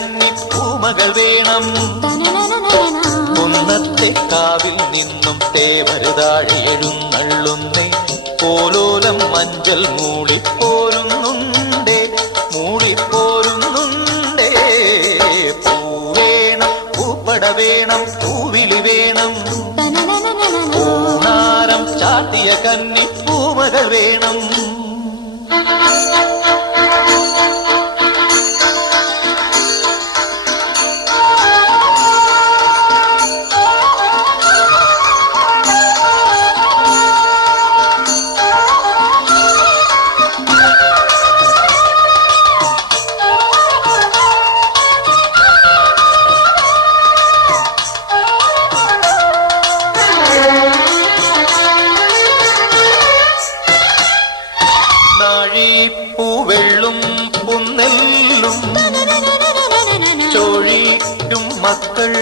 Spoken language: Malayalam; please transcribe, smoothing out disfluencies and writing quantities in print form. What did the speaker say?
കന്നി പൂമകൾ വേണം. കുന്നത്തെ കാവിൽ നിന്നും തേവരുതാഴെ എഴുന്നള്ളുന്നേ. പോലോലം മഞ്ചൽ മൂളിപ്പോരുന്നുണ്ടേ, മൂളിപ്പോരുന്നുണ്ടേ. പൂവേണം, പൂപ്പട വേണം, പൂവിളി വേണം. പൂനാരം ചാട്ടിയ കന്നി പൂമകൾ വേണം. പൂവെള്ളും പുന്നെല്ലും ചോഴിക്കും മക്കൾ